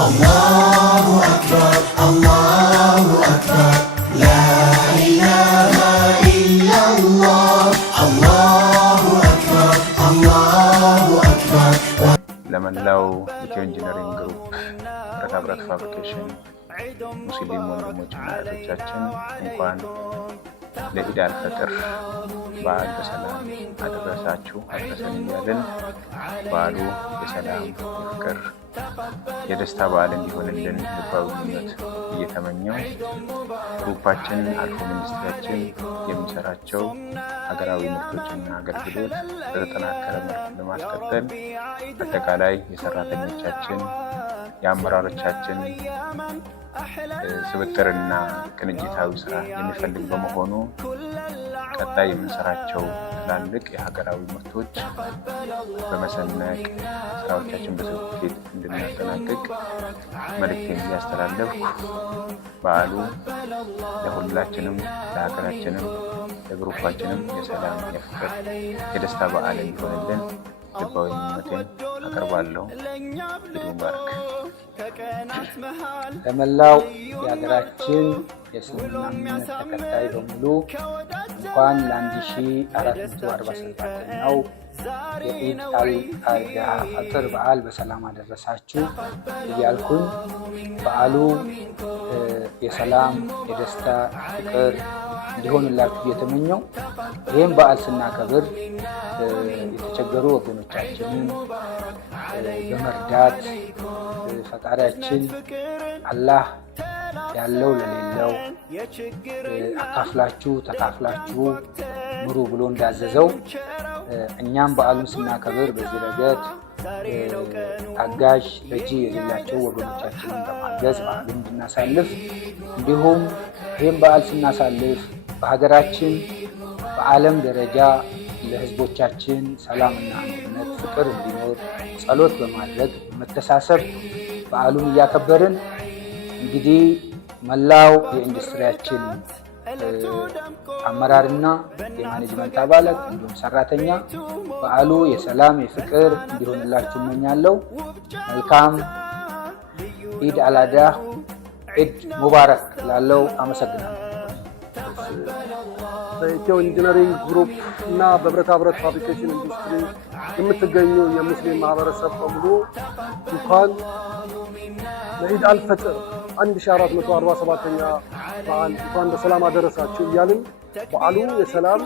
الله أكبر الله أكبر لا إله إلا الله الله أكبر الله أكبر ለመላው ኢትዮ ኢንጂነሪንግ ግሩፕ ብረታ ብረት ፋብሪኬሽን ሙስሊም ወንድሞችና እህቶቻችን እንኳን ለኢድ አልፈጥር በዓል በሰላም አደረሳችሁ አደረሰን እያልን በዓሉ የሰላም የፍቅር የደስታ በዓል እንዲሆንልን ልባዊ ምኞት እየተመኘው ግሩፓችን አልፎ ሚኒስትሪያችን የሚሰራቸው ሀገራዊ ምርቶችና አገልግሎት በተጠናከረ መልኩ ለማስቀጠል አጠቃላይ የሰራተኞቻችን የአመራሮቻችን ስብጥርና ቅንጅታዊ ስራ የሚፈልግ በመሆኑ ቀጣይ የምንሰራቸው ትላልቅ የሀገራዊ ምርቶች በመሰነቅ ስራዎቻችን በስኬት እንድናጠናቅቅ መልእክቴን እያስተላለፍኩ በዓሉ ለሁላችንም ለሀገራችንም ለግሩፓችንም የሰላም የፍቅር የደስታ በዓል እንዲሆንልን ልባዊ ምኞቴን አቀርባለሁ። ኢድ ሙባረክ። ለመላው የሀገራችን የእስልምና እምነት ተከታይ በሙሉ እንኳን ለ1447ኛው የኢድ አልአድሃ ፈጥር በዓል በሰላም አደረሳችሁ እያልኩኝ በዓሉ የሰላም የደስታ ፍቅር እንዲሆንላችሁ እየተመኘው ይህም በዓል ስናከብር የተቸገሩ ወገኖቻችንን በመርዳት ፈጣሪያችን አላህ ያለው ለሌለው አካፍላችሁ ተካፍላችሁ ኑሩ ብሎ እንዳዘዘው እኛም በዓሉን ስናከብር በዚህ ረገድ አጋዥ ረጂ የሌላቸው ወገኖቻችንን በማገዝ በዓሉን እንድናሳልፍ እንዲሁም ይህም በዓል ስናሳልፍ በሀገራችን በዓለም ደረጃ ለሕዝቦቻችን ሰላምና አንድነት ፍቅር እንዲኖር ጸሎት በማድረግ መተሳሰብ በዓሉን እያከበርን እንግዲህ መላው የኢንዱስትሪያችን አመራርና የማኔጅመንት አባላት እንዲሁም ሰራተኛ በዓሉ የሰላም የፍቅር እንዲሆንላችሁ እመኛለሁ። መልካም ኢድ አልአድሃ ኢድ ሙባረክ ላለው አመሰግናለሁ። በኢትዮ ኢንጂነሪንግ ግሩፕ እና በብረታ ብረት ፋብሪኬሽን ኢንዱስትሪ የምትገኙ የሙስሊም ማህበረሰብ በሙሉ እንኳን ለኢድ አልፈጥር 1447ኛ በዓል እንኳን በሰላም አደረሳችሁ እያልን በዓሉ የሰላም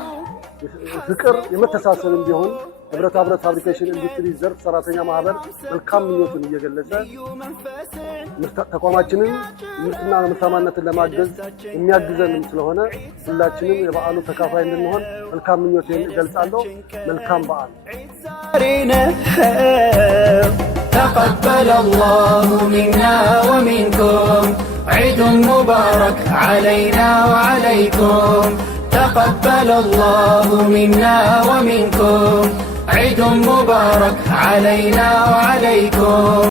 ፍቅር የመተሳሰብ እንዲሆን የብረታ ብረት ፋብሪኬሽን ኢንዱስትሪ ዘርፍ ሰራተኛ ማህበር መልካም ምኞቱን እየገለጸ ተቋማችንን ምርትና ምርታማነትን ለማገዝ የሚያግዘንም ስለሆነ ሁላችንም የበዓሉ ተካፋይ እንድንሆን መልካም ምኞቴን እገልጻለሁ። መልካም በዓል። تقبل الله منا ومنكم عيد مبارك علينا وعليكم تقبل الله منا ومنكم عيد مبارك علينا وعليكم